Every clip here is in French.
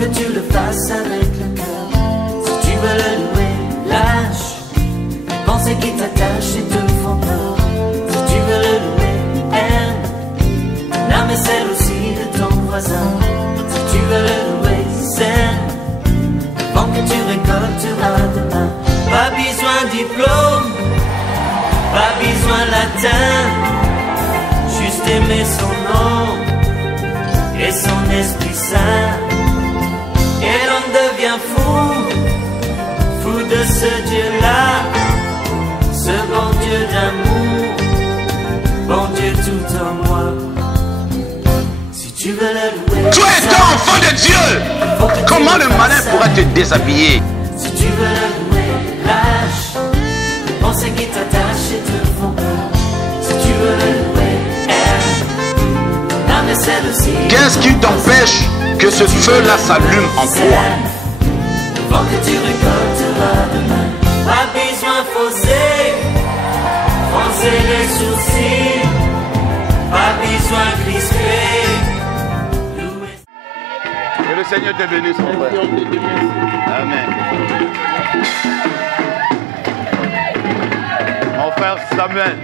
que tu le fasses avec le cœur. Si tu veux le louer, lâche les pensées qui t'attachent et te font peur. Si tu veux le louer, aime l'âme et celle aussi de ton voisin. Si tu veux le louer, sème le vent que tu récolteras demain. Pas besoin de diplôme, pas besoin latin, juste aimer son nom et son Esprit Saint. Et l'homme devient fou, fou de ce Dieu-là, ce bon Dieu d'amour, bon Dieu tout en moi. Si tu veux le louer, tu es un enfant de Dieu. Comment le malin pourra te déshabiller? Si tu veux le louer, lâche les pensées qui t'attachent et te font peur. Si tu veux le louer, aime l'âme et celle aussi. Qu'est-ce qui t'empêche que ce feu-là s'allume en toi? Le vent que tu récolteras demain. Pas besoin de fausser, froncer les sourcils. Pas besoin de crisper. Que le Seigneur te bénisse, mon frère. Amen. Mon frère Samuel.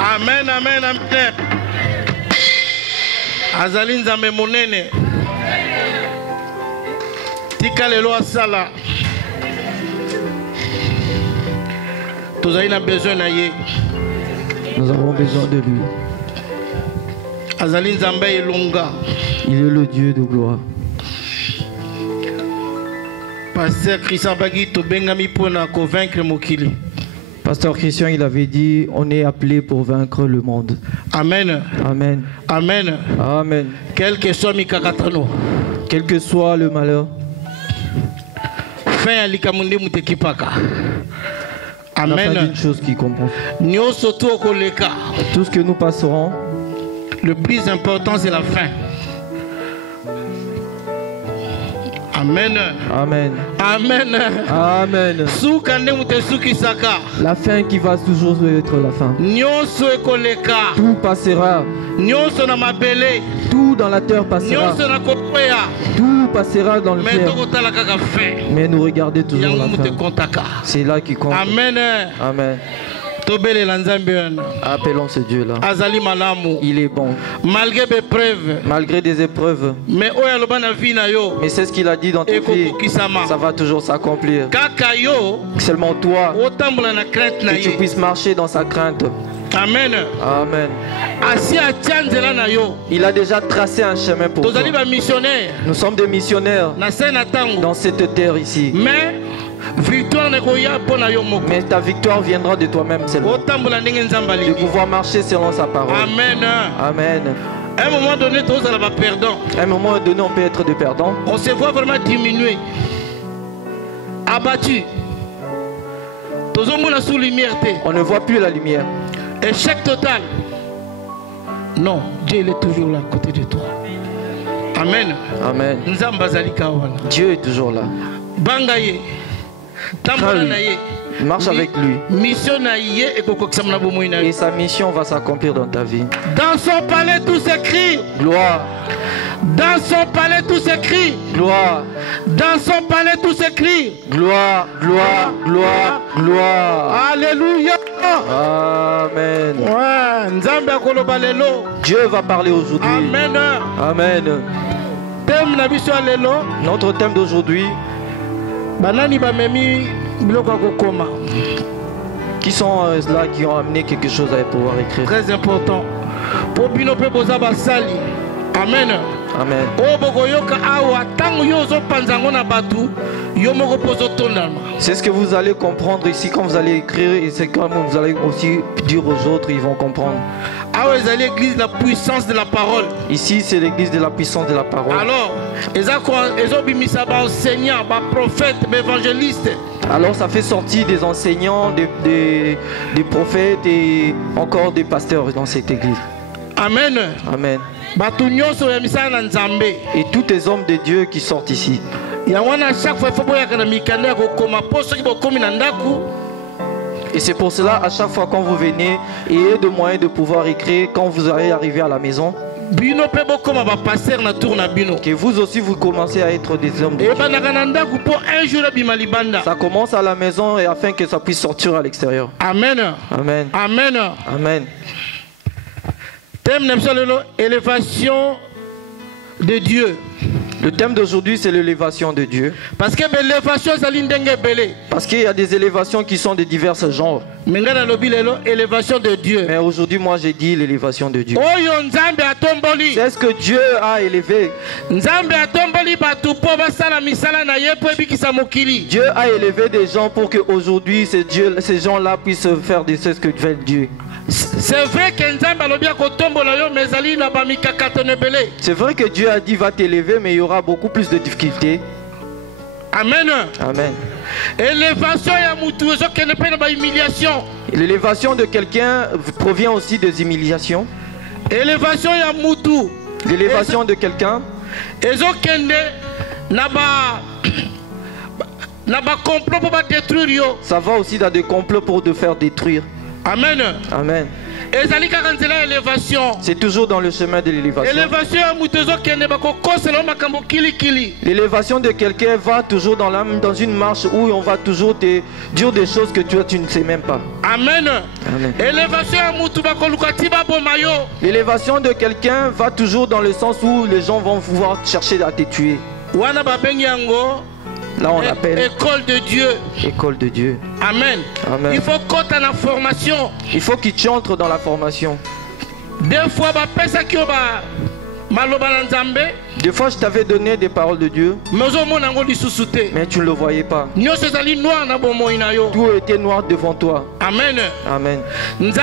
Amen, amen, amen. Azali nzambe monene. Tika lelo asala. Tozali na besoin na ye. Nous avons besoin de lui. Azali nzambe ilunga. Il est le Dieu de gloire. Pasteur Christian Bagi to bengami pona convaincre mokili. Pasteur Christian, il avait dit, on est appelé pour vaincre le monde. Amen. Amen. Amen. Amen. Quel que soit mikakatano. Quel que soit le malheur. Fin alikamunde mutekipaka. Amen. Une chose qui comprend. Tout ce que nous passerons. Le plus important c'est la fin. Amen. Amen. Amen. Amen. La fin qui va toujours être la fin. Tout passera. Tout dans la terre passera. Tout passera dans le ciel. Mais nous regardons toujours la fin. C'est là qui compte. Amen. Amen. Appelons ce Dieu-là. Il est bon. Malgré des épreuves. Mais c'est ce qu'il a dit dans tes vies. Ça va toujours s'accomplir. Seulement toi, que tu puisses marcher dans sa crainte. Amen. Amen. Il a déjà tracé un chemin pour toi. Nous sommes des missionnaires dans cette terre ici. Mais ta victoire viendra de toi-même seulement. De pouvoir marcher selon sa parole. Amen. Amen. À un moment donné, à un moment donné, on peut être de perdant. On se voit vraiment diminuer, abattu. On ne voit plus la lumière. Échec total. Non, Dieu il est toujours là à côté de toi. Amen. Amen. Dieu est toujours là. Bangaye. Marche avec lui. Et sa mission va s'accomplir dans ta vie. Dans son palais tout s'écrit. Gloire. Dans son palais tout s'écrit. Gloire. Dans son palais tout s'écrit. Gloire, gloire, gloire, gloire. Alléluia. Amen. Dieu va parler aujourd'hui. Amen. Amen. Notre thème d'aujourd'hui. Qui sont là qui ont amené quelque chose à pouvoir écrire. Très important. Amen. Amen. C'est ce que vous allez comprendre ici quand vous allez écrire, et c'est quand vous allez aussi dire aux autres, ils vont comprendre. L'église de la puissance de la parole. Ici c'est l'église de la puissance de la parole. Alors, ils ont enseignants, prophètes, évangélistes. Alors ça fait sortir des enseignants, des prophètes et encore des pasteurs dans cette église. Amen. Amen. Et tous les hommes de Dieu qui sortent ici. Et c'est pour cela, à chaque fois quand vous venez, ayez de moyens de pouvoir écrire quand vous allez arriver à la maison. Que vous aussi vous commencez à être des hommes de Dieu. Ça commence à la maison et afin que ça puisse sortir à l'extérieur. Amen. Amen. Amen. Amen. Thème élévation de Dieu. Le thème d'aujourd'hui c'est l'élévation de Dieu. Parce qu'il y a des élévations qui sont de divers genres. Élévation de Dieu. Mais aujourd'hui moi j'ai dit l'élévation de Dieu. C'est ce que Dieu a élevé. Dieu a élevé des gens pour que aujourd'hui ces gens-là puissent faire de ce que fait Dieu. C'est vrai que Dieu a dit va t'élever, mais il y aura beaucoup plus de difficultés. Amen. Amen. L'élévation de quelqu'un provient aussi des humiliations. L'élévation de quelqu'un. Ça va aussi dans des complots pour te faire détruire. Amen. Amen. C'est toujours dans le chemin de l'élévation. L'élévation de quelqu'un va toujours dans une marche où on va toujours te dire des choses que toi tu ne sais même pas. Amen. Amen. L'élévation de quelqu'un va toujours dans le sens où les gens vont pouvoir chercher à te tuer. Là on appelle école de Dieu. École de Dieu. Amen. Amen. Il faut qu'on ait la formation. Il faut qu'il tu entres dans la formation. Des fois je t'avais donné des paroles de Dieu. Mais tu ne le voyais pas. Tout était noir devant toi. Amen. Amen. Dieu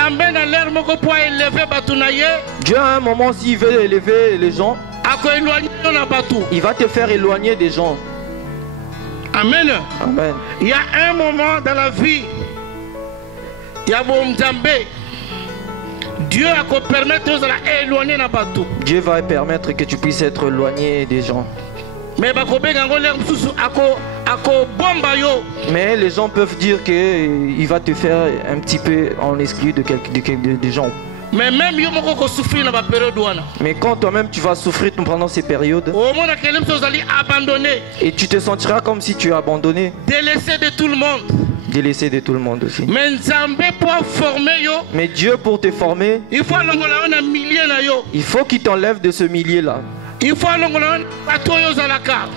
à un moment s'il veut élever les gens, il va te faire éloigner des gens. Amen. Amen. Il y a un moment dans la vie, il y a bon Nzambé. Dieu a permettre d'éloigner na bateau. Dieu va permettre que tu puisses être éloigné des gens. Mais les gens peuvent dire qu'il va te faire un petit peu en exclu de gens. Mais même quand toi-même tu vas souffrir pendant ces périodes, et tu te sentiras comme si tu es abandonné, délaissé de tout le monde. Délaissé de tout le monde aussi. Mais Dieu pour te former, il faut qu'il t'enlève de ce milieu-là.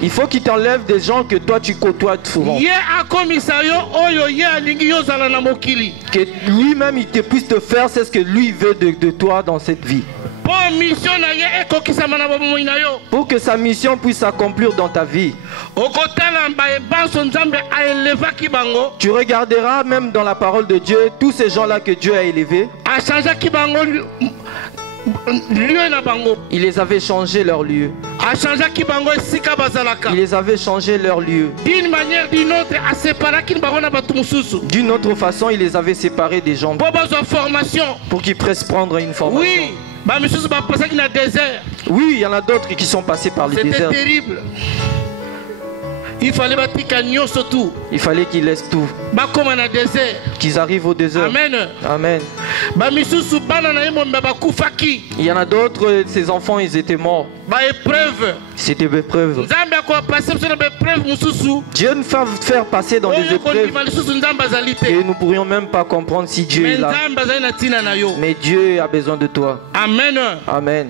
Il faut qu'il t'enlève des gens que toi tu côtoies souvent. Que lui-même il te puisse te faire c'est ce que lui veut de toi dans cette vie. Pour que sa mission puisse s'accomplir dans ta vie. Tu regarderas même dans la parole de Dieu tous ces gens-là que Dieu a élevés. Il les avait changé leur lieu. Il les avait changé leur lieu. D'une manière, d'une autre, d'une autre façon, il les avait séparés des gens pour qu'ils puissent prendre une formation. Oui, il y en a d'autres qui sont passés par le désert. C'était terrible. Il fallait qu'ils laissent tout. Qu'ils arrivent au désert. Amen. Amen. Il y en a d'autres, ces enfants, ils étaient morts. C'était des épreuves. Dieu nous fait faire passer dans des épreuves et nous ne pourrions même pas comprendre si Dieu est là. Mais Dieu a besoin de toi. Amen. Amen.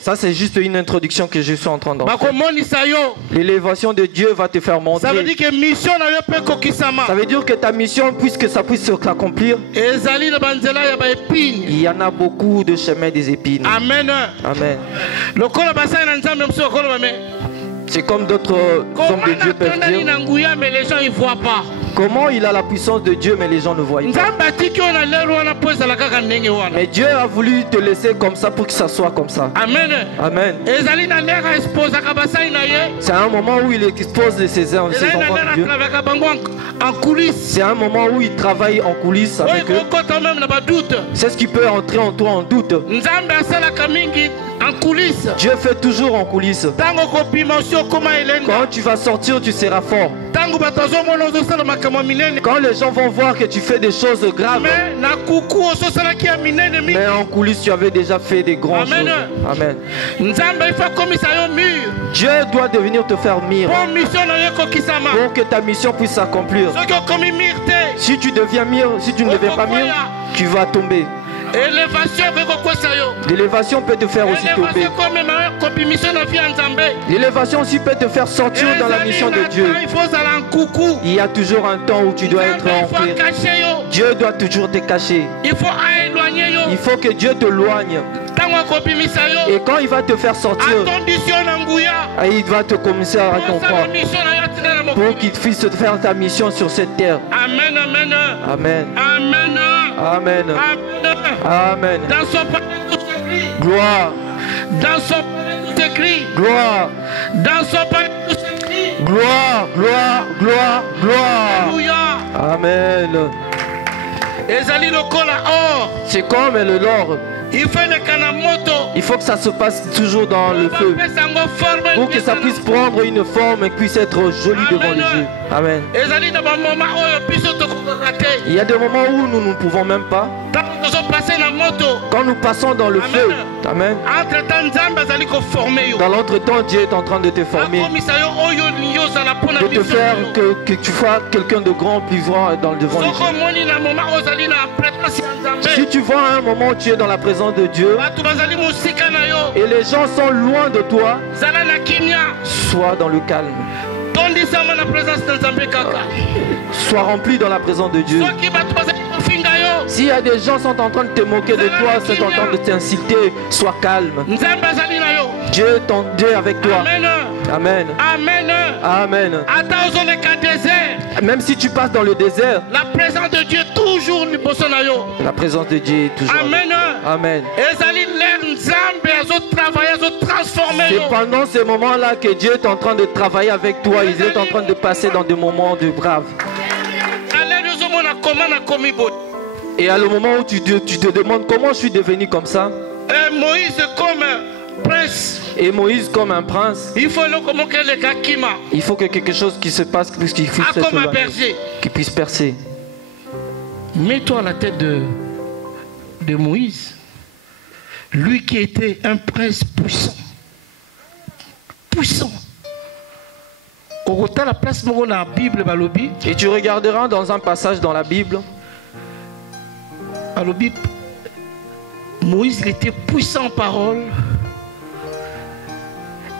Ça c'est juste une introduction que je suis en train d'entendre. L'élévation de Dieu va te faire montrer. Ça veut dire que ta mission, puisque ça puisse s'accomplir, il y en a beaucoup de chemins des épines. Amen. Amen. C'est comme d'autres hommes de Dieu peuvent dire. Mais les gens ne voient pas. Comment il a la puissance de Dieu mais les gens ne voient pas. Mais Dieu a voulu te laisser comme ça pour que ça soit comme ça. Amen. Amen. C'est un moment où il expose ses enfants de Dieu. C'est un moment où il travaille en coulisses avec eux. C'est ce qui peut entrer en toi en doute. En coulisses. Dieu fait toujours en coulisses. Quand tu vas sortir, tu seras fort. Quand les gens vont voir que tu fais des choses graves. Mais en coulisses, tu avais déjà fait des grandes choses. Amen. Dieu doit devenir te faire mûr pour que ta mission puisse s'accomplir. Si tu deviens mûr, si tu ne deviens pas mûr, tu vas tomber. L'élévation peut te faire aussi tomber. L'élévation aussi peut te faire sortir dans la mission de Dieu. Il y a toujours un temps où tu dois être en paix. Dieu doit toujours te cacher. Il faut que Dieu te loigne. Et quand il va te faire sortir, il va te commencer à comprendre pour qu'il puisse faire ta mission sur cette terre. Amen, amen. Amen. Amen. Amen. Amen. Dans son palais tout écrit. Gloire. Dans son palais tout écrit. Gloire. Dans son palais tout écrit. Gloire, gloire, gloire, gloire. Alléluia. Amen. C'est comme l'or. Il faut que ça se passe toujours dans le feu pour que ça puisse prendre une forme et puisse être joli devant les yeux. Amen. Il y a des moments où nous ne pouvons même pas. Quand nous passons dans le feu. Amen. Dans l'entretemps, Dieu est en train de te former, de te faire que tu sois quelqu'un de grand, plus grand devant les gens. Si tu vois à un moment où tu es dans la présence de Dieu et les gens sont loin de toi, sois dans le calme. Sois rempli dans la présence de Dieu. S'il y a des gens qui sont en train de te moquer de toi, sont en train de t'insulter, sois calme. Dieu est ton Dieu avec toi. Amen. Amen. Amen. Même si tu passes dans le désert, la présence de Dieu est toujours. La présence de Dieu est toujours. Amen. Amen. C'est pendant ces moments-là que Dieu est en train de travailler avec toi. Il est en train de passer dans des moments de braves. Et à le moment où tu te demandes comment je suis devenu comme ça. Moïse comme prince. Et Moïse comme un prince. Il faut que quelque chose qui se passe pour qu'il puisse percer. Mets-toi à la tête de Moïse. Lui qui était un prince puissant. Puissant. Et tu regarderas dans un passage dans la Bible. Moïse il était puissant en parole.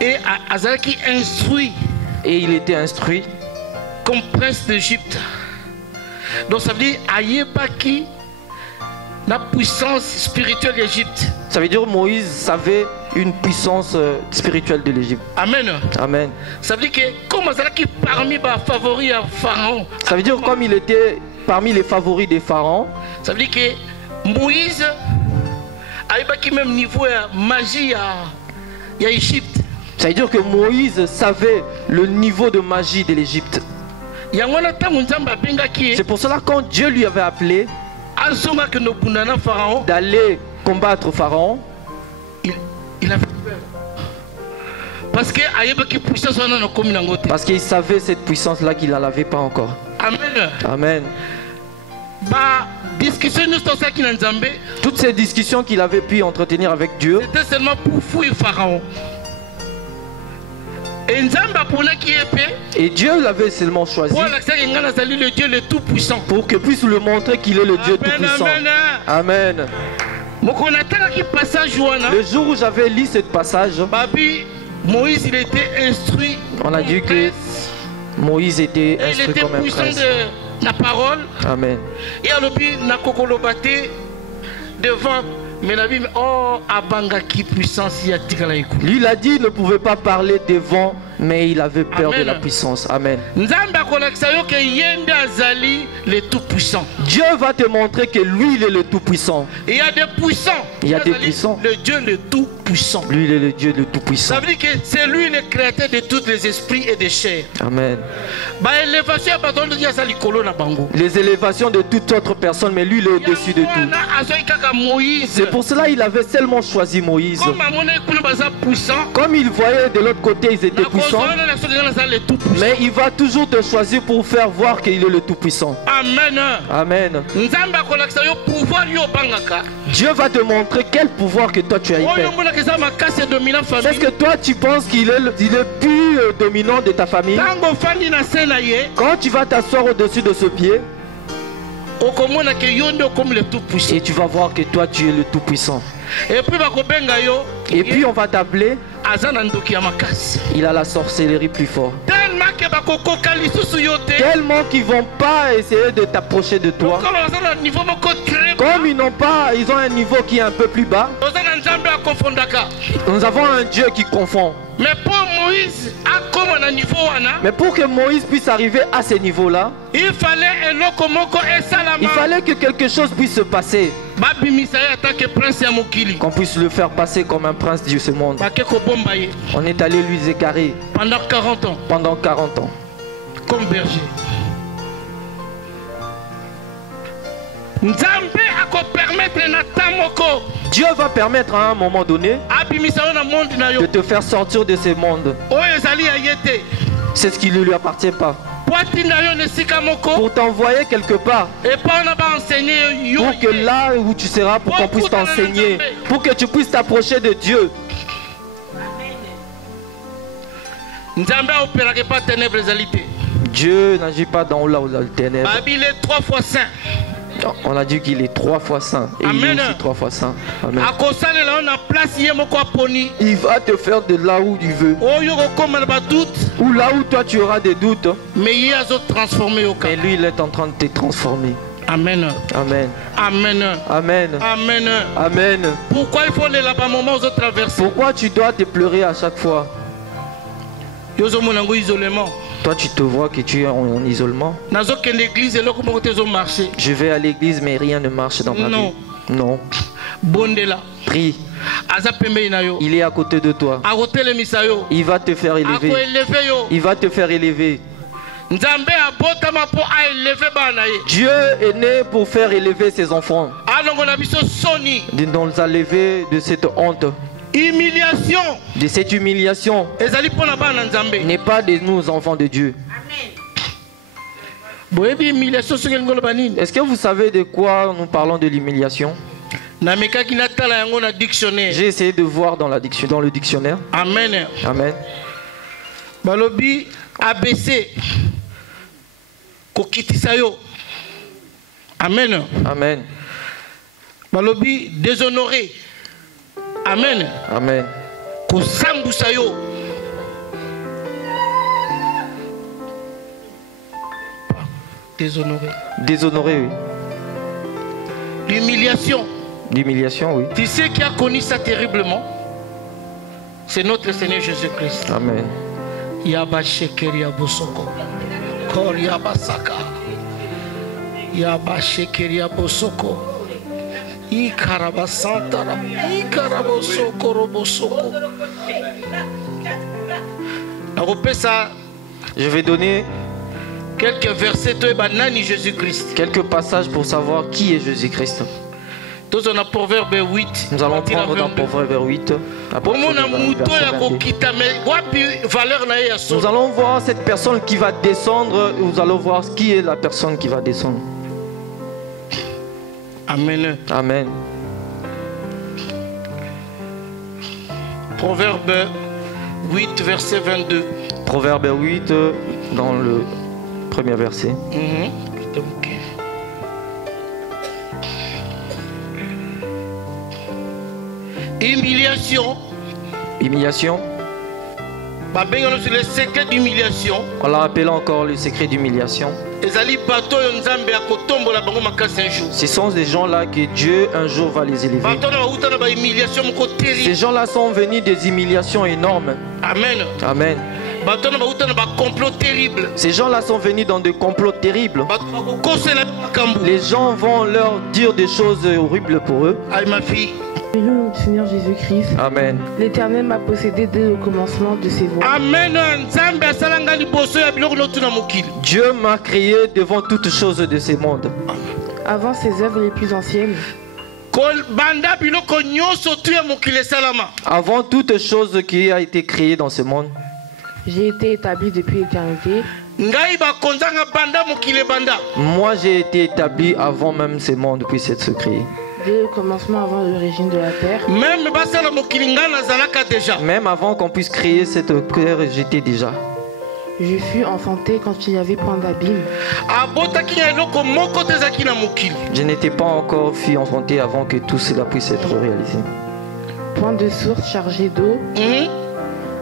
Et Azalaki instruit. Et il était instruit. Comme prince d'Égypte. Donc ça veut dire ayebaki la puissance spirituelle d'Égypte. Ça veut dire Moïse savait une puissance spirituelle de l'Égypte. Amen. Amen. Ça veut dire que comme qui parmi les favoris à Pharaon. Ça veut dire comme il était parmi les favoris des pharaons. Ça veut dire que Moïse a qui même niveau de magie à Égypte. Ça veut dire que Moïse savait le niveau de magie de l'Égypte. C'est pour cela quand Dieu lui avait appelé d'aller combattre Pharaon, il avait peur. Parce qu'il savait cette puissance-là qu'il ne l'avait pas encore. Amen. Amen. Toutes ces discussions qu'il avait pu entretenir avec Dieu, c'était seulement pour fouiller Pharaon. Et Dieu l'avait seulement choisi pour que puisse lui montrer qu'il est le Dieu tout-puissant. Amen. Le jour où j'avais lu ce passage, Moïse il était instruit. On a dit que Moïse était instruit comme un prince. La parole. Amen. Et alors na kokolobate devant mais la Bible oh abangaki puissance ya tikala iku. Lui il a dit il ne pouvait pas parler devant mais il avait peur de la puissance. Amen. Le tout-puissant. Dieu va te montrer que lui il est le tout-puissant. Il y a des puissants. Il y a des puissants. Le Dieu le tout-puissant. Lui il est le Dieu le tout-puissant. Ça veut dire que c'est lui le créateur de tous les esprits et des chairs. Amen. Les élévations de toute autre personne, mais lui il est au-dessus de tout. C'est pour cela il avait seulement choisi Moïse. Comme il voyait de l'autre côté ils étaient puissants, mais il va toujours te choisir pour faire voir qu'il est le tout-puissant. Amen. Amen. Dieu va te montrer quel pouvoir que toi tu as. Est-ce que toi tu penses qu'il est le plus dominant de ta famille? Quand tu vas t'asseoir au-dessus de ce pied, et tu vas voir que toi tu es le tout-puissant. Et puis on va t'appeler. Il a la sorcellerie plus fort. Tellement qu'ils vont pas essayer de t'approcher de toi. Comme ils ont un niveau qui est un peu plus bas. Nous avons un Dieu qui confond. Mais pour que Moïse puisse arriver à ce niveau-là, il fallait que quelque chose puisse se passer. Qu'on puisse le faire passer comme un prince de ce monde. On est allé lui écarrer pendant 40 ans. Pendant 40 ans. Comme berger. Dieu va permettre à un moment donné de te faire sortir de ce monde. C'est ce qui ne lui appartient pas. Pour t'envoyer quelque part. Pour que là où tu seras, pour qu'on puisse t'enseigner. Pour que tu puisses t'approcher de Dieu. Dieu n'agit pas dans la ténèbres. On a dit qu'il est 3 fois saint. Et il est aussi 3 fois saint. Amen. Il va te faire de là où tu veux. Ou là où toi tu auras des doutes. Mais lui il est en train de te transformer. Amen. Amen. Amen. Amen. Amen. Amen. Pourquoi il faut les moments aux traverser? Pourquoi tu dois te pleurer à chaque fois? Toi tu te vois que tu es en isolement. Je vais à l'église mais rien ne marche dans ma vie. Non. Prie. Il est à côté de toi. Il va te faire élever. Il va te faire élever. Dieu est né pour faire élever ses enfants. De nous enlever de cette honte. Humiliation. De cette humiliation n'est pas de nous enfants de Dieu. Est-ce que vous savez de quoi nous parlons de l'humiliation? J'ai essayé de voir dans le dictionnaire. Amen. Amen. Balobi ABC kokitisayo. Amen. Amen. Balobi déshonoré. Amen. Amen. Kosambusayo. Déshonoré. Déshonoré, oui. L'humiliation. L'humiliation, oui. Tu sais qui a connu ça terriblement? C'est notre Seigneur Jésus-Christ. Amen. Yaba Shekeria Bosoko. Kor Yaba Saka. Yaba Shekeria Bosoko. Ikaraba Santara. Ikarabosoko Robosoko. Je vais donner quelques versets de Banani Jésus-Christ. Quelques passages pour savoir qui est Jésus-Christ. Nous allons prendre dans Proverbe 8. Nous allons voir cette personne qui va descendre. Nous allons voir qui est la personne qui va descendre. Amen. Amen. Proverbe 8, verset 22. Proverbe 8, dans le premier verset. Humiliation. Humiliation. Le secret d'humiliation. On l'a appelé encore le secret d'humiliation. Ce sont des gens-là que Dieu un jour va les élever. Ces gens-là sont venus des humiliations énormes. Amen. Amen. Ces gens-là sont venus dans des complots terribles. Les gens vont leur dire des choses horribles pour eux. Ma fille. Seigneur Jésus-Christ. Amen. L'Éternel m'a possédé dès le commencement de ses voies. Amen. Dieu m'a créé devant toutes choses de ce monde. Avant ses œuvres les plus anciennes. Avant toute chose qui a été créée dans ce monde. J'ai été établi depuis l'éternité. Moi j'ai été établi avant même ce monde puisse être créé. Dès le commencement, avant l'origine de la terre. Même avant qu'on puisse créer cette terre, j'étais déjà. Je fus enfanté quand il y avait point d'abîme. Je n'étais pas encore fille enfantée avant que tout cela puisse être réalisé. Point de source chargée d'eau.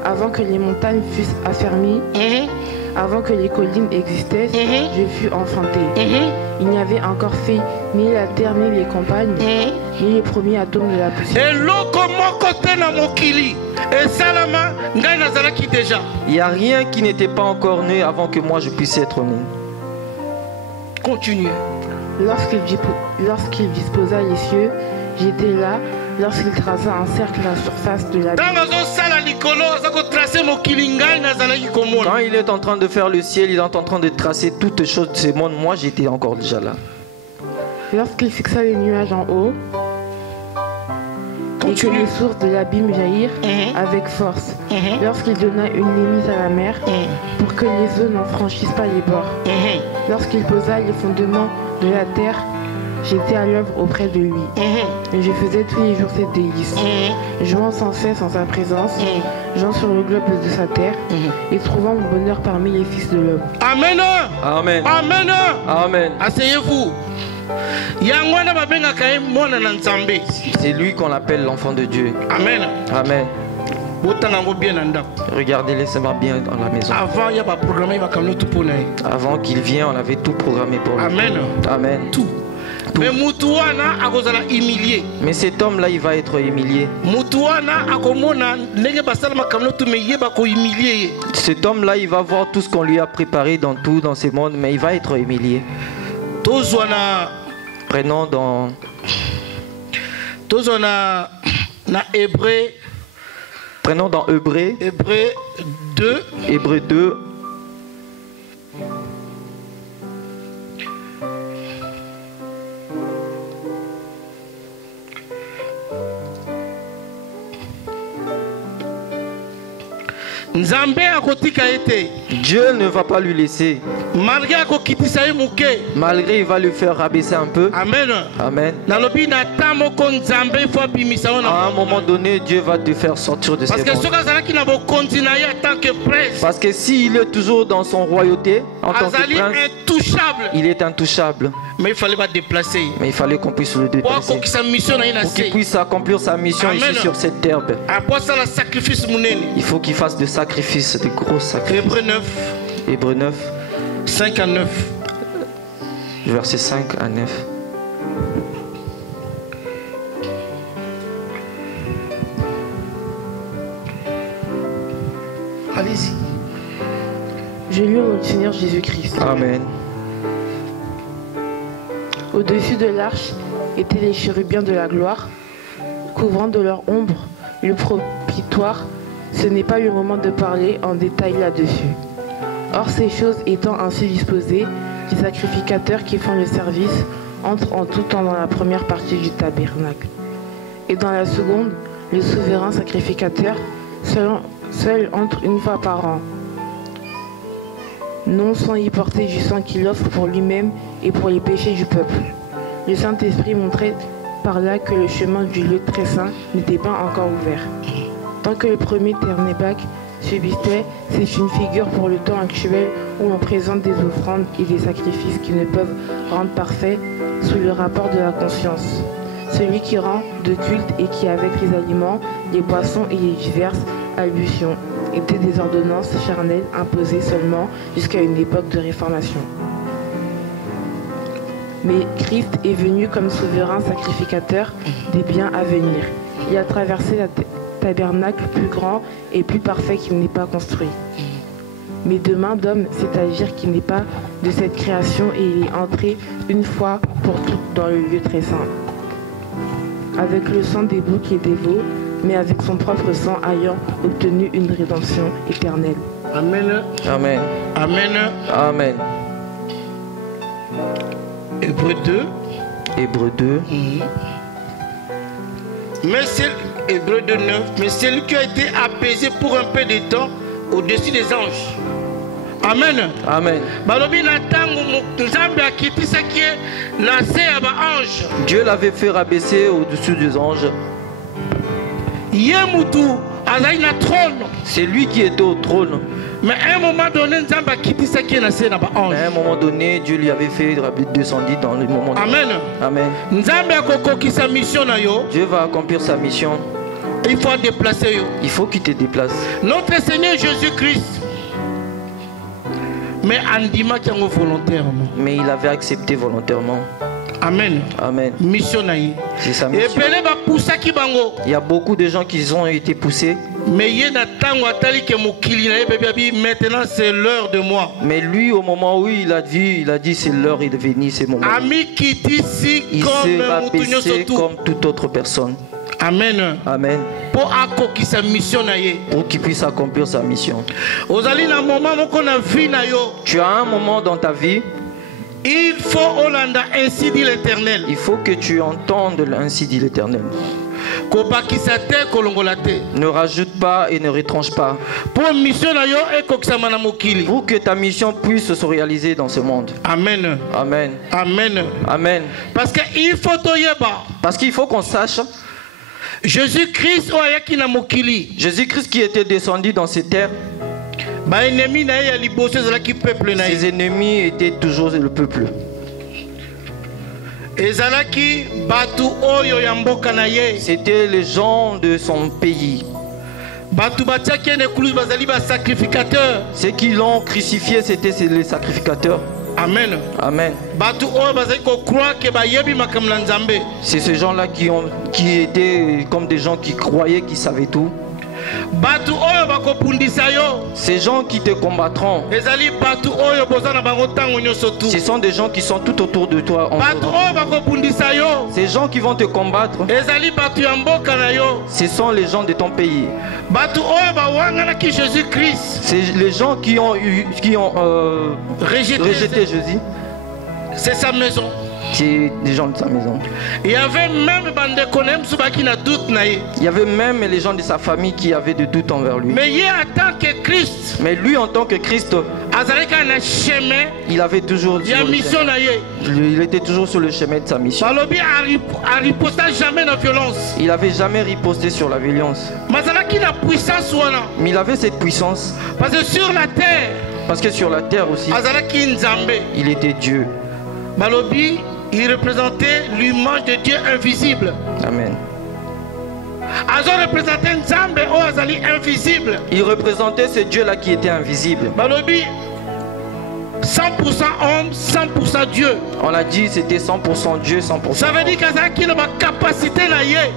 Avant que les montagnes fussent affermies. Avant que les collines existaient, je fus enfanté. Il n'y avait encore fait ni la terre, ni les campagnes, ni les premiers atomes de la poussière. Il n'y a rien qui n'était pas encore né avant que moi je puisse être né. Continuez. Lorsqu'il disposa les cieux, j'étais là. Lorsqu'il traça un cercle à la surface de la terre. Quand il est en train de faire le ciel, il est en train de tracer toutes choses de ce monde. Moi, j'étais encore déjà là. Lorsqu'il fixa les nuages en haut, et que les sources de l'abîme jaillirent avec force. Lorsqu'il donna une limite à la mer, pour que les eaux n'en franchissent pas les bords. Lorsqu'il posa les fondements de la terre, j'étais à l'œuvre auprès de lui. Et je faisais tous les jours ses délices. Jouant sans cesse en sa présence, jouant sur le globe de sa terre, et trouvant mon bonheur parmi les fils de l'homme. Amen. Amen. Amen. Amen. Asseyez-vous. C'est lui qu'on appelle l'enfant de Dieu. Amen. Amen. Regardez-les, ça va bien dans la maison. Avant qu'il vienne, on avait tout programmé pour lui. Amen. Amen. Tout. Mais cet homme-là, il va être humilié. Cet homme-là, il va voir tout ce qu'on lui a préparé dans ces mondes, mais il va être humilié. Prenons dans Hébreu. Prenons dans Hébreu 2. Hébreu 2. Dieu ne va pas lui laisser. Malgré il va lui faire rabaisser un peu. Amen. Amen. À un moment donné, Dieu va te faire sortir de ces mondes. Parce que s'il est toujours dans son royauté, en tant que prince, il est intouchable. Mais il fallait pas déplacer. Mais il fallait qu'on puisse le déplacer. Pour qu'il puisse accomplir sa mission ici sur cette terre. Il faut qu'il fasse des sacrifices, des gros sacrifices. Hébreu 9. Hébreu 9. 5 à 9. Versets 5 à 9. Allez-y. Je loue notre Seigneur Jésus-Christ. Amen. Au-dessus de l'arche étaient les chérubins de la gloire, couvrant de leur ombre le propitiatoire. Ce n'est pas le moment de parler en détail là-dessus. Or, ces choses étant ainsi disposées, les sacrificateurs qui font le service entrent en tout temps dans la première partie du tabernacle. Et dans la seconde, le souverain sacrificateur seul entre une fois par an, non sans y porter du sang qu'il offre pour lui-même et pour les péchés du peuple. Le Saint-Esprit montrait par là que le chemin du lieu très saint n'était pas encore ouvert. Tant que le premier tabernacle subsistait, c'est une figure pour le temps actuel où on présente des offrandes et des sacrifices qui ne peuvent rendre parfait sous le rapport de la conscience. Celui qui rend de culte et qui, avec les aliments, les boissons et les diverses ablutions, étaient des ordonnances charnelles imposées seulement jusqu'à une époque de réformation. Mais Christ est venu comme souverain sacrificateur des biens à venir. Il a traversé le tabernacle plus grand et plus parfait qu'il n'est pas construit. Mais de main d'homme, c'est-à-dire qu'il n'est pas de cette création, et il est entré une fois pour toutes dans le lieu très saint. Avec le sang des boucs et des veaux, mais avec son propre sang ayant obtenu une rédemption éternelle. Amen. Amen. Amen. Amen. Hébreux 2. Hébreux 2. Mais c'est Hébreux 2, 9. Mais celui qui a été apaisé pour un peu de temps au-dessus des anges. Amen. Amen. Dieu l'avait fait rabaisser au-dessus des anges. C'est lui qui était au trône. Mais à un moment donné, Dieu lui avait fait descendre dans le moment. Amen. Amen. Dieu va accomplir sa mission. Il faut déplacer. Il faut qu'il te déplace. Notre Seigneur Jésus-Christ. Mais il avait accepté volontairement. Amen. Amen. C'est sa mission. Il y a beaucoup de gens qui ont été poussés. Mais maintenant c'est l'heure de moi. Mais lui, au moment où il a dit c'est l'heure est venue, c'est mon moment. Il s'est rabaissé comme toute autre personne. Amen. Amen. Pour qu'il puisse accomplir sa mission. Tu as un moment dans ta vie. Il faut ainsi dit l'Éternel. Il faut que tu entendes ainsi dit l'Éternel. Ne rajoute pas et ne retranche pas. Pour que ta mission puisse se réaliser dans ce monde. Amen. Amen. Amen. Amen. Parce qu'il faut qu'on sache. Jésus-Christ qui était descendu dans ces terres. Ses ennemis étaient toujours le peuple. C'était les gens de son pays. Ceux qui l'ont crucifié, c'était les sacrificateurs. Amen. Amen. C'est ces gens-là qui étaient comme des gens qui croyaient qu'ils savaient tout. Ces gens qui te combattront, ce sont des gens qui sont tout autour de toi. Ces gens qui vont te combattre, ce sont les gens de ton pays. C'est les gens qui ont rejeté Jésus. C'est sa maison. C'est des gens de sa maison. Il y avait même les gens de sa famille qui avaient des doutes envers lui. Mais lui en tant que Christ, il avait toujours il était toujours sur le chemin de sa mission. Il n'avait jamais riposté sur la violence. Mais il avait cette puissance. Parce que sur la terre aussi, il était Dieu. Il représentait l'image de Dieu invisible. Amen. Invisible. Il représentait ce Dieu-là qui était invisible. 100% homme, 100% Dieu. On a dit c'était 100% Dieu, 100%. Ça veut dire qu'il a ma capacité.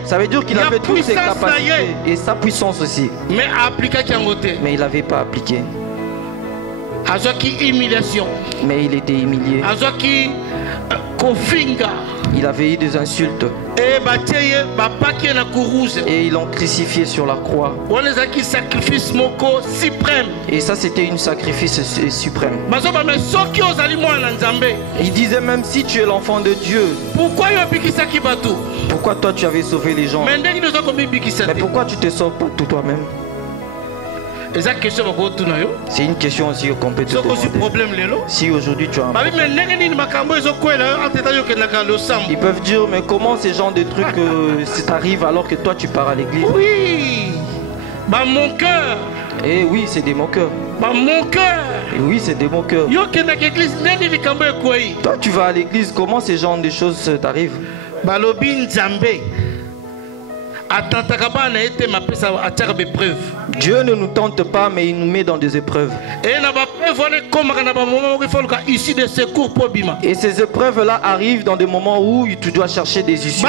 Ça veut dire qu'il avait toutes ses capacités et sa puissance aussi. Mais appliqué mais il n'avait pas appliqué. Humiliation. Mais il était humilié. Il avait eu des insultes. Et ils l'ont crucifié sur la croix. Et ça c'était un sacrifice suprême. Il disait même si tu es l'enfant de Dieu, pourquoi toi tu avais sauvé les gens? Mais pourquoi tu te sauves pas tout toi-même? C'est une question aussi qu'on peut te demander. Si aujourd'hui tu as un problème, ils peuvent dire mais comment ces genres de trucs t'arrivent alors que toi tu pars à l'église? Oui, mon cœur. Eh oui, c'est des moqueurs. Mon cœur. Et oui, c'est des moqueurs. Toi tu vas à l'église, comment ces genres de choses t'arrivent? Dieu ne nous tente pas, mais il nous met dans des épreuves. Et ces épreuves-là arrivent dans des moments où tu dois chercher des issues.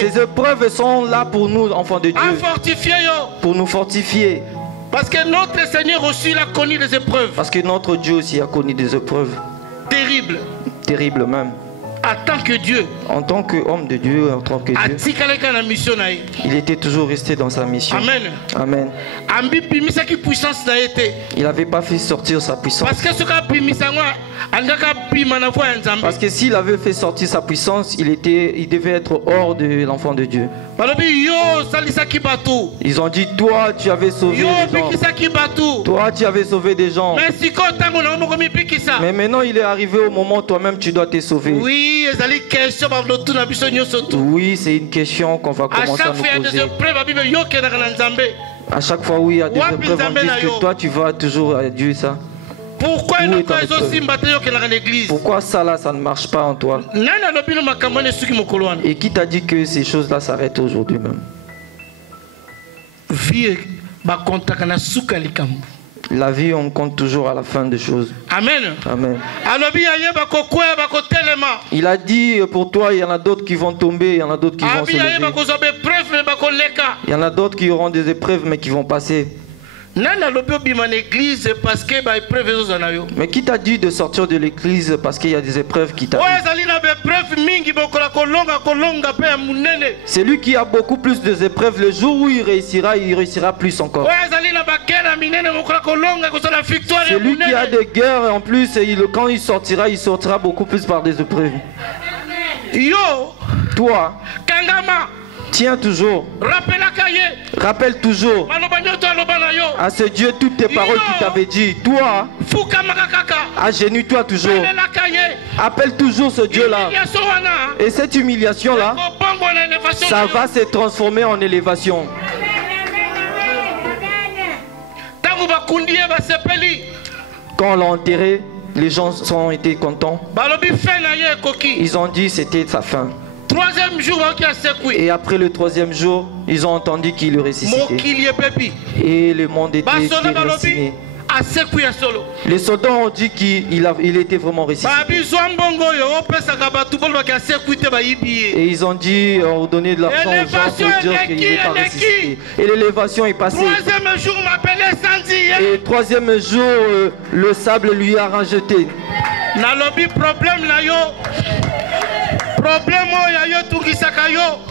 Ces épreuves sont là pour nous, enfants de Dieu, pour nous fortifier. Parce que notre Seigneur aussi a connu des épreuves. Parce que notre Dieu aussi a connu des épreuves. Terribles. Terribles même. En tant que Dieu, en tant qu'homme de Dieu, en tant que Dieu, il était toujours resté dans sa mission. Amen. Amen. Il n'avait pas fait sortir sa puissance. Parce que s'il avait fait sortir sa puissance, il devait être hors de l'enfant de Dieu. Ils ont dit, toi tu avais sauvé des gens. Toi tu avais sauvé des gens. Mais maintenant il est arrivé au moment où toi-même tu dois te sauver. Oui, c'est une question qu'on va commencer à nous poser. À chaque fois où il y a des épreuves, on dit que toi tu vas toujours à Dieu, ça. Pourquoi ça là, ça ne marche pas en toi? Et qui t'a dit que ces choses-là s'arrêtent aujourd'hui même? La vie, on compte toujours à la fin des choses. Amen. Amen. Il a dit pour toi, il y en a d'autres qui vont tomber, il y en a d'autres qui vont se lever. Il y en a d'autres qui auront des épreuves mais qui vont passer. Mais qui t'a dit de sortir de l'église parce qu'il y a des épreuves qui t'arrivent? C'est lui qui a beaucoup plus d'épreuves. Le jour où il réussira plus encore. C'est lui qui a des guerres en plus et quand il sortira beaucoup plus par des épreuves. Toi, tiens toujours, rappelle toujours à ce Dieu toutes tes paroles qu'il t'avait dit. Toi, agenouille-toi toujours, appelle toujours ce Dieu-là. Et cette humiliation-là, ça va se transformer en élévation. Quand on l'a enterré, les gens ont été contents. Ils ont dit c'était sa fin. Et après le troisième jour, ils ont entendu qu'il ressuscitait. Et le monde était déraciné. Les soldats ont dit qu'il était vraiment ressuscité. Et ils ont dit, ordonné de l'argent aux gens pour dire qu'il n'est pas ressuscité. Et l'élévation est passée. Et troisième jour, le sable lui a rejeté.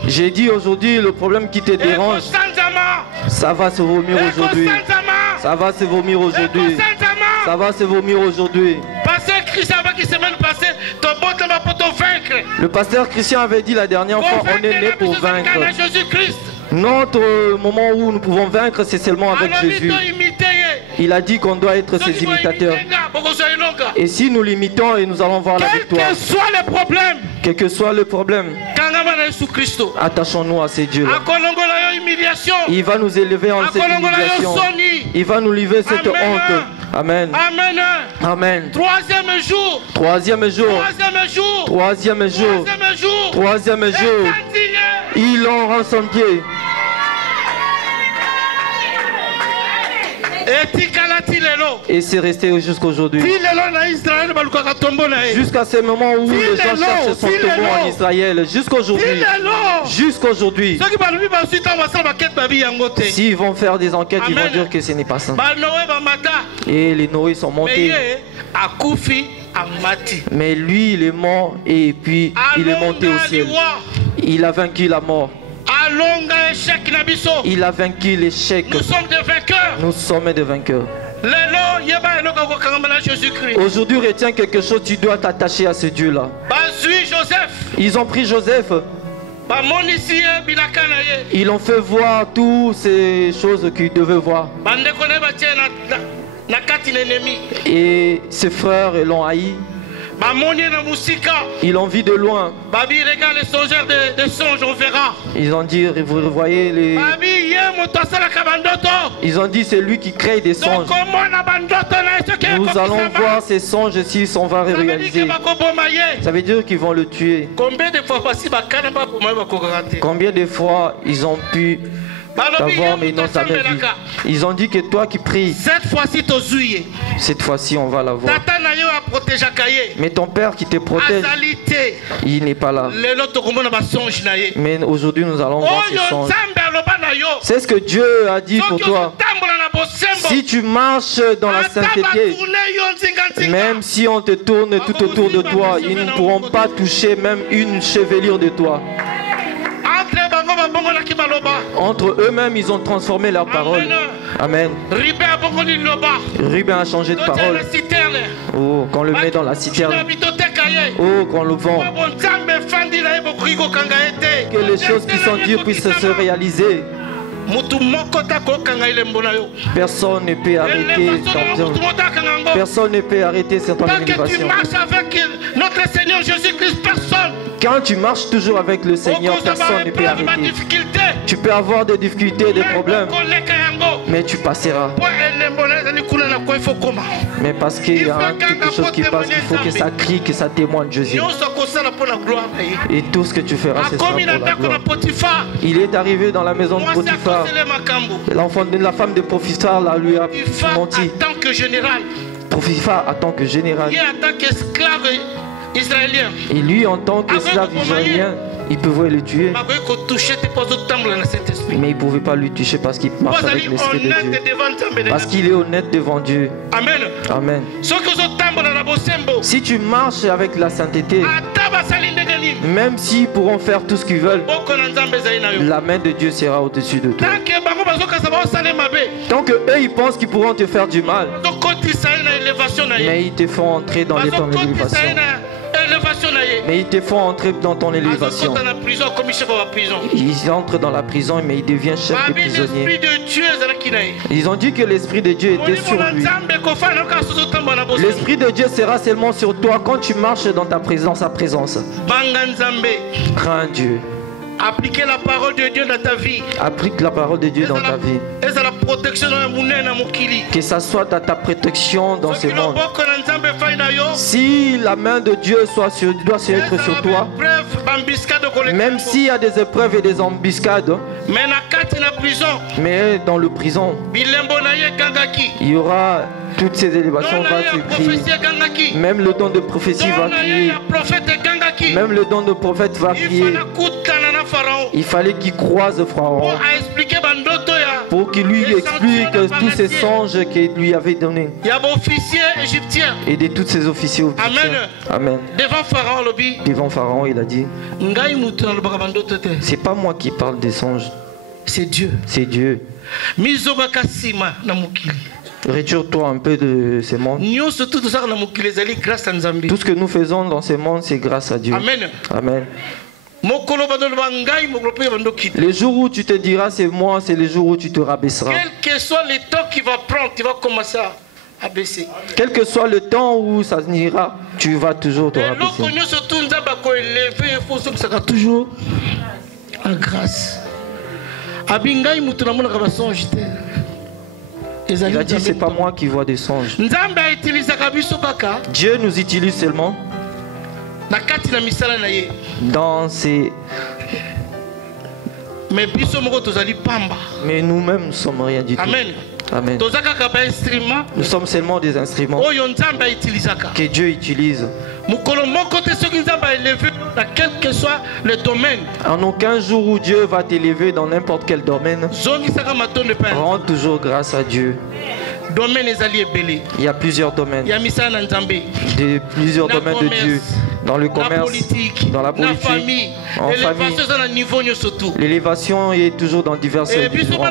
J'ai dit aujourd'hui, le problème qui te dérange, ça va se vomir aujourd'hui. Ça va se vomir aujourd'hui. Ça va se vomir aujourd'hui. Le pasteur Christian avait dit la dernière fois, on est né pour vaincre. Notre moment où nous pouvons vaincre, c'est seulement avec Jésus. Il a dit qu'on doit être ses imitateurs. Et si nous l'imitons et nous allons voir la victoire. Quel que soit le problème, attachons-nous à ces dieux-là. Il va nous élever en cette humiliation. Il va nous livrer cette honte. Amen. Amen. Troisième jour. Troisième jour. Troisième jour. Troisième jour. Ils l'ont incendié. Et c'est resté jusqu'aujourd'hui. Jusqu'à ce moment où les gens cherchent son tombeau en Israël. Jusqu'aujourd'hui. Jusqu'aujourd'hui. S'ils vont faire des enquêtes, ils vont dire que ce n'est pas ça. Et les Noé sont montés. Mais lui, il est mort et puis il est monté au ciel. Il a vaincu la mort. Il a vaincu l'échec. Nous sommes des vainqueurs. Nous sommes des vainqueurs. Aujourd'hui, retiens quelque chose, tu dois t'attacher à ce Dieu-là. Ils ont pris Joseph. Ils ont fait voir toutes ces choses qu'ils devaient voir. Et ses frères l'ont haï. Ils l'ont vu de loin. Regarde les songeurs des songes, on verra. Ils ont dit, vous voyez les... Ils ont dit, c'est lui qui crée des songes. Nous allons voir ces songes s'ils sont va réaliser. Ça veut dire qu'ils vont le tuer. Combien de fois ils ont pu t'avoir, mais ils n'ont jamais vu. Ils ont dit que toi qui pries, cette fois-ci on va l'avoir. Mais ton père qui te protège, il n'est pas là. Mais aujourd'hui nous allons voir ces songes. C'est ce que Dieu a dit pour toi. Si tu marches dans la sainteté, même si on te tourne tout autour de toi, ils ne pourront pas toucher même une chevelure de toi. Entre eux-mêmes, ils ont transformé leur parole. Amen. Ruben a changé de parole. Oh, qu'on le met dans la citerne. Oh, qu'on le vend. Que les choses qui sont dures puissent se réaliser. Personne ne peut arrêter Personne ne peut arrêter cette élévation. Notre Seigneur Jésus-Christ, personne. Quand tu marches toujours avec le Seigneur, personne ne peut arrêter. Tu peux avoir des difficultés, des problèmes, mais tu passeras. Mais parce qu'il y a quelque chose qui passe, il faut que ça crie, que ça témoigne Jésus. Et tout ce que tu feras, c'est ça pour la gloire. Il est arrivé dans la maison de Potiphar. La femme de Potiphar lui a menti. Potiphar en tant que général. En tant qu'esclave israélien. Et lui en tant qu'esclave israélien, il pouvait le tuer. Mais il ne pouvait pas lui toucher parce qu'il marche avec l'esprit de Dieu. Parce qu'il est honnête devant Dieu. Amen. Amen. Si tu marches avec la sainteté, même s'ils pourront faire tout ce qu'ils veulent, la main de Dieu sera au-dessus de toi. Tant que eux ils pensent qu'ils pourront te faire du mal, mais ils te font entrer dans les temps d'élévation. Mais ils te font entrer dans ton élévation. Ils entrent dans la prison, mais ils deviennent chefs de prisonniers. Ils ont dit que l'Esprit de Dieu était sur lui. L'Esprit de Dieu sera seulement sur toi quand tu marches dans ta présence, sa présence. Crains Dieu. Appliquer la parole de Dieu dans ta vie. Applique la parole de Dieu dans ta vie. Que ça soit ta protection dans ce monde. Si la main de Dieu doit être sur toi, même s'il y a des épreuves et des embuscades, mais dans le prison, il y aura toutes ces élévations va se crier. Même le don de prophétie va crier. Même le don de prophète va crier. Il fallait qu'il croise Pharaon pour qu'il lui explique tous ces songes qu'il lui avait donnés. Et de tous ces officiers égyptiens. Amen. Devant Pharaon, il a dit, c'est pas moi qui parle des songes. C'est Dieu. C'est Dieu. Retire-toi un peu de ce monde. Tout ce que nous faisons dans ce monde, c'est grâce à Dieu. Amen. Amen. Le jour où tu te diras c'est moi, c'est le jour où tu te rabaisseras. Quel que soit le temps qu'il va prendre, tu vas commencer à baisser. Quel que soit le temps où ça ira, tu vas toujours te rabaisser. Toujours la grâce. Il a dit c'est pas moi qui vois des songes. Dieu nous utilise seulement dans ces... Mais nous-mêmes ne sommes rien du tout. Amen. Amen. Nous sommes seulement des instruments que Dieu utilise. Quel que soit le domaine. En aucun jour où Dieu va t'élever dans n'importe quel domaine, rends toujours grâce à Dieu. Il y a plusieurs domaines. Plusieurs domaines de Dieu. Dans le commerce, dans la politique, en famille. L'élévation est toujours dans diverses différents.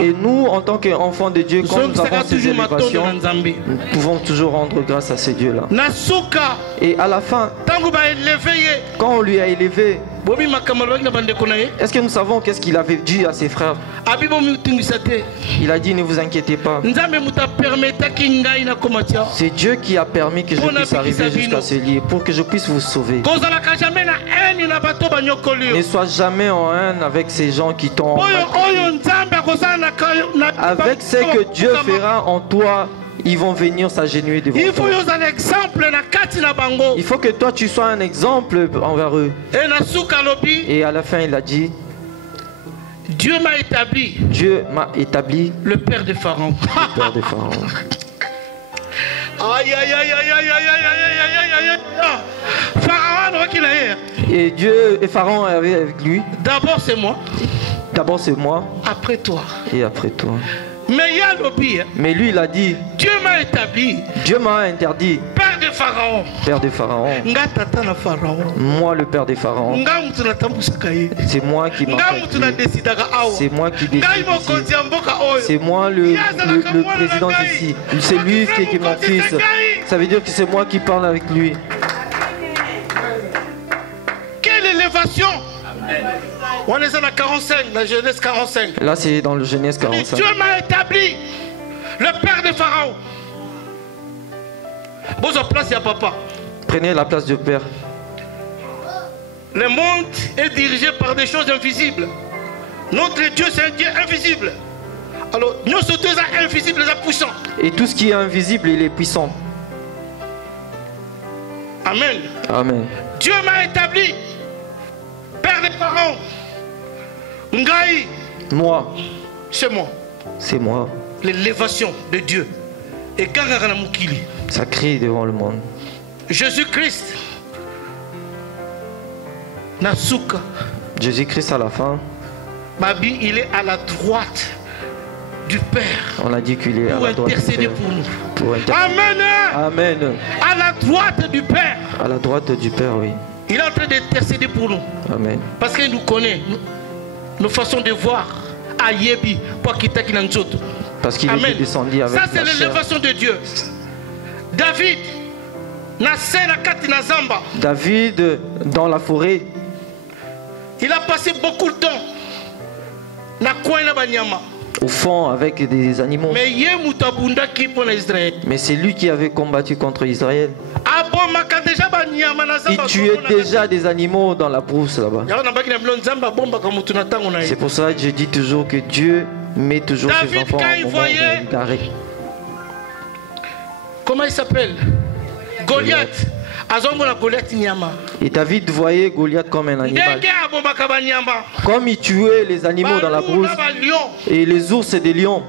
Et nous, en tant qu'enfants de Dieu, quand nous avons ces élévations, nous pouvons toujours rendre grâce à ce Dieu-là. Et à la fin, quand on lui a élevé, est-ce que nous savons qu'est-ce qu'il avait dit à ses frères? Il a dit, ne vous inquiétez pas. C'est Dieu qui a permis que je puisse arriver jusqu'à ce lieu pour que je puisse vous sauver. Ne sois jamais en haine avec ces gens qui t'ont avec ce que Dieu fera en toi. Ils vont venir s'agenouiller devant toi. Il faut que toi tu sois un exemple envers eux. Et à la fin il a dit, Dieu m'a établi. Dieu m'a établi le père de Pharaon. Le père de Pharaon. Aïe aïe aïe aïe aïe aïe aïe aïe. Pharaon qu'il a. Et Dieu et Pharaon avait avec lui. D'abord c'est moi. D'abord c'est moi. Après toi. Et après toi. Mais lui il a dit, Dieu m'a établi. Dieu m'a interdit. Père de Pharaon. Père de Pharaon. Moi le père de Pharaon. C'est moi qui m'a fait. C'est moi qui décide ici. C'est moi le président ici. C'est lui qui est mon fils. Ça veut dire que c'est moi qui parle avec lui. Quelle élévation! On est dans la 45, la Genèse 45. Là c'est dans le Genèse 45. Dieu m'a établi le père de Pharaon. Votre place, il y a papa. Prenez la place du père. Le monde est dirigé par des choses invisibles. Notre Dieu, c'est un Dieu invisible. Alors, nous sommes tous invisibles, les puissants. Et tout ce qui est invisible, il est puissant. Amen. Amen. Dieu m'a établi père de Pharaon. Ngai. Moi. C'est moi. C'est moi. L'élévation de Dieu. Et ça crie devant le monde. Jésus-Christ. Nasuka. Jésus-Christ à la fin. Babi, il est à la droite du Père. On a dit qu'il est à la droite du Père. Pour intercéder. Amen. Amen. À la droite du Père. À la droite du Père, oui. Il est en train d'intercéder pour nous. Amen. Parce qu'il nous connaît. Nos façons de voir. Ayebi. Parce qu'il est descendu avec. Ça, c'est l'élévation de Dieu. David. David, dans la forêt. Il a passé beaucoup de temps. Au fond, avec des animaux. Mais c'est lui qui avait combattu contre Israël. Il tuait déjà des animaux dans la brousse là-bas. C'est pour ça que je dis toujours que Dieu met toujours ses enfants en moment d'arrêt. Comment il s'appelle? Goliath. Et David voyait Goliath comme un animal. Comme il tuait les animaux dans la brousse. Et les ours et des lions.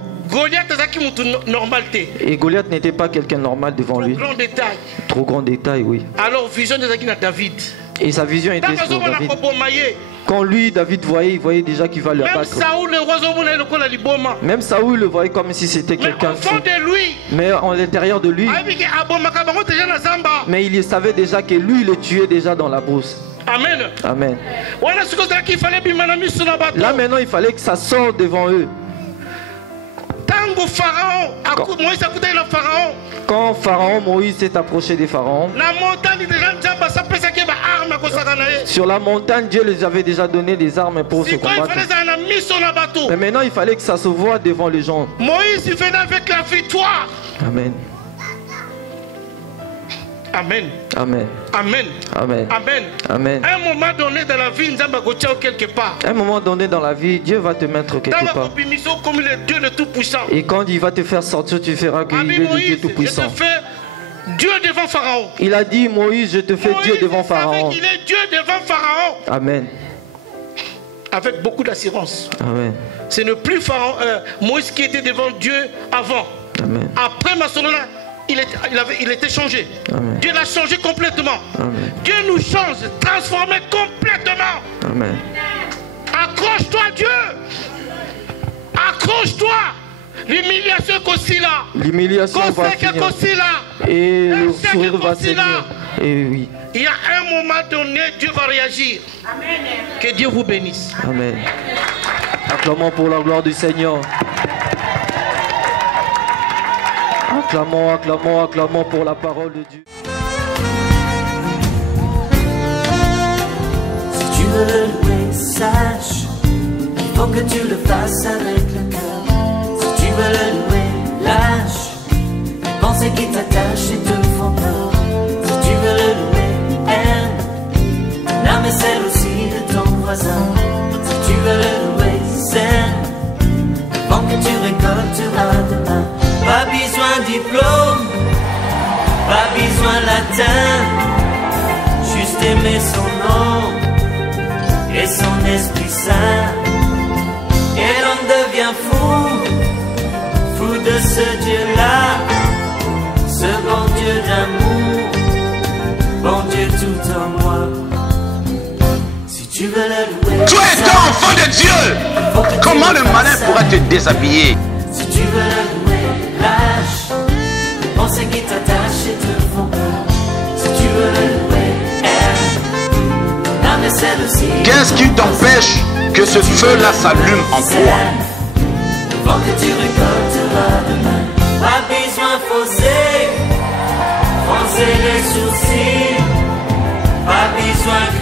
Et Goliath n'était pas quelqu'un normal devant lui. Trop grand détail, oui. Alors vision de David. Et sa vision était sur David. Quand lui, David voyait, il voyait déjà qu'il va le battre. Même Saoul le voyait comme si c'était quelqu'un fou. Mais en l'intérieur de lui, mais il savait déjà que lui, il le tuait déjà dans la brousse. Amen. Amen. Là maintenant, il fallait que ça sorte devant eux. Quand Pharaon, Moïse s'est approché des pharaons, sur la montagne, Dieu les avait déjà donné des armes pour se combattre. Mais maintenant, il fallait que ça se voie devant les gens. Moïse venait avec la victoire. Amen. Amen. Amen. Amen. Amen. Amen. Amen. Un moment donné dans la vie, quelque part. Un moment donné dans la vie, Dieu va te mettre quelque part. Comme il est Dieu le Tout-Puissant. Et quand il va te faire sortir, tu feras qu'il est le Dieu Tout-Puissant. Dieu devant Pharaon. Il a dit, Moïse, je te fais Dieu devant Pharaon. Il est Dieu devant Pharaon. Amen. avec beaucoup d'assurance. Amen. Ce n'est plus Moïse qui était devant Dieu avant. Amen. Après Masolona, il était changé. Amen. Dieu l'a changé complètement. Amen. Dieu nous change, transformé complètement. Amen. Accroche-toi Dieu. Accroche-toi. L'humiliation est là. L'humiliation va finir. Et le sourire va s'élever. Et oui. Il y a un moment donné, Dieu va réagir. Amen. Que Dieu vous bénisse. Amen. Acclamons pour la gloire du Seigneur. Acclamons, acclamons, acclamons pour la parole de Dieu. Si tu veux le louer, sache qu'il faut que tu le fasses avec le cœur. Si tu veux le louer, lâche les pensées qui t'attachent et te font peur. Si tu veux le louer, aime l'âme et celle aussi de ton voisin. Si tu veux le louer, sème avant que tu récolteras demain. Pas besoin de diplôme, pas besoin de latin, juste aimer son nom et son Esprit Saint. Et l'on devient fou, fou de ce Dieu-là, ce bon Dieu d'amour, bon Dieu tout en moi. Si tu veux le louer, tu es un enfant de Dieu. Comment le malin pourra te déshabiller? Si tu veux le louer, lâche les pensées qui t'attachent et te font peur. Si tu veux le louer, aime l'âme et celle aussi. Qu'est-ce qui t'empêche que ce feu-là s'allume en toi? Avant que tu récolteras demain. Pas besoin de fausser, froncer les sourcils. Pas besoin de